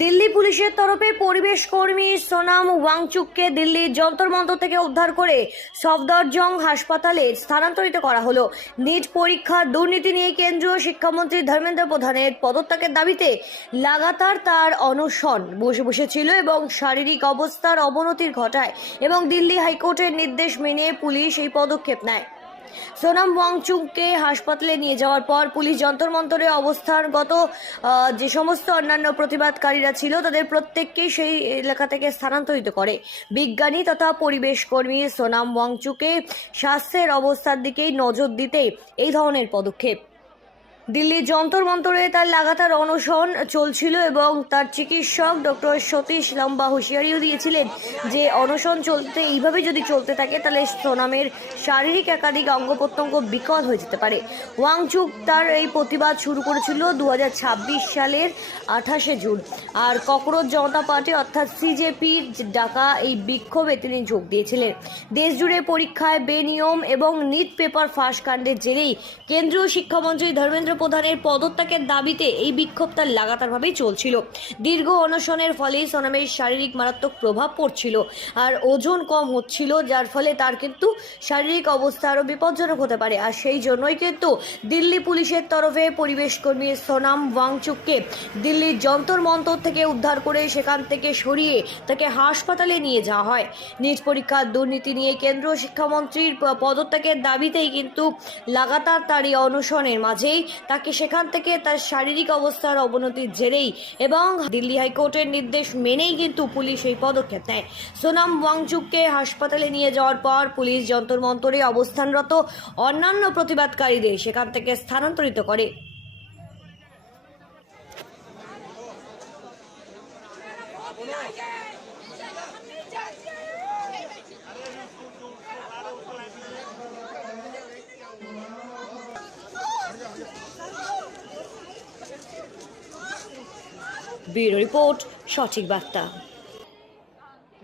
দিল্লি পুলিশের তরফে পরিবেশ কর্মী সোনাম ওয়াংচুককে দিল্লির যন্তর মন্তর থেকে উদ্ধার করে সফদরজং হাসপাতালে স্থানান্তরিত করা হলো। নিট পরীক্ষার দুর্নীতি নিয়ে কেন্দ্রীয় শিক্ষামন্ত্রী ধর্মেন্দ্র প্রধানের পদত্যাগের দাবিতে লাগাতার তার অনশন বসেছিল এবং শারীরিক অবস্থার অবনতির ঘটায় এবং দিল্লি হাইকোর্টের নির্দেশ মেনে পুলিশ এই পদক্ষেপ নেয়। সোনাম ওয়াংচুককে হাসপাতালে নিয়ে যাওয়ার পর পুলিশ যন্তর মন্তরে অবস্থানগত যে সমস্ত অন্যান্য প্রতিবাদকারীরা ছিল তাদের প্রত্যেককেই সেই এলাকা থেকে স্থানান্তরিত করে। বিজ্ঞানী তথা পরিবেশ কর্মী সোনাম ওয়াংচুকে স্বাস্থ্যের অবস্থার দিকেই নজর দিতে এই ধরনের পদক্ষেপ। দিল্লির যন্তর মন্তরে তার লাগাতার অনশন চলছিল এবং তার চিকিৎসক ডক্টর সতীশ লম্বা হুঁশিয়ারিও দিয়েছিলেন যে অনশন এইভাবে যদি চলতে থাকে তাহলে সোনামের শারীরিক একাধিক অঙ্গ প্রত্যঙ্গ বিকল হয়ে যেতে পারে। ওয়াংচুক তার এই প্রতিবাদ শুরু করেছিল 2026 সালের 28শে জুন। আর ককরোচ জনতা পার্টি অর্থাৎ সিজেপির ডাকা এই বিক্ষোভে তিনি যোগ দিয়েছিলেন। দেশ জুড়ে পরীক্ষায় বেনিয়ম এবং নিট পেপার ফাঁস কাণ্ডের জেরেই কেন্দ্রীয় শিক্ষামন্ত্রী ধর্মেন্দ্র প্রধানের পদত্যাগের দাবিতে এই বিক্ষোভ তার লাগাতারভাবেই চলছিল। দীর্ঘ অনশনের ফলে সোনামের শারীরিক মারাত্মক প্রভাব পড়ছিল আর ওজন কম হচ্ছিল, যার ফলে তার কিন্তু শারীরিক অবস্থা আরও বিপজ্জনক হতে পারে। আর সেই জন্যই কিন্তু দিল্লি পুলিশের তরফে পরিবেশ কর্মী সোনাম ওয়াংচুককে দিল্লির যন্তর মন্তর থেকে উদ্ধার করে সেখান থেকে সরিয়ে তাকে হাসপাতালে নিয়ে যাওয়া হয়। নিট পরীক্ষার দুর্নীতি নিয়ে কেন্দ্রীয় শিক্ষামন্ত্রীর পদত্যাগের দাবিতেই কিন্তু লাগাতার তার এই অনশনের মাঝেই তাকে সেখান থেকে তার শারীরিক অবস্থার অবনতির জেরেই এবং দিল্লি হাইকোর্টের নির্দেশ মেনেই কিন্তু পুলিশ এই পদক্ষেপ নেয়। সোনাম ওয়াংচুককে হাসপাতালে নিয়ে যাওয়ার পর পুলিশ যন্তর মন্তরে অবস্থানরত অন্যান্য প্রতিবাদকারীদের সেখান থেকে স্থানান্তরিত করে। ব্যুরো রিপোর্ট, সঠিক বার্তা।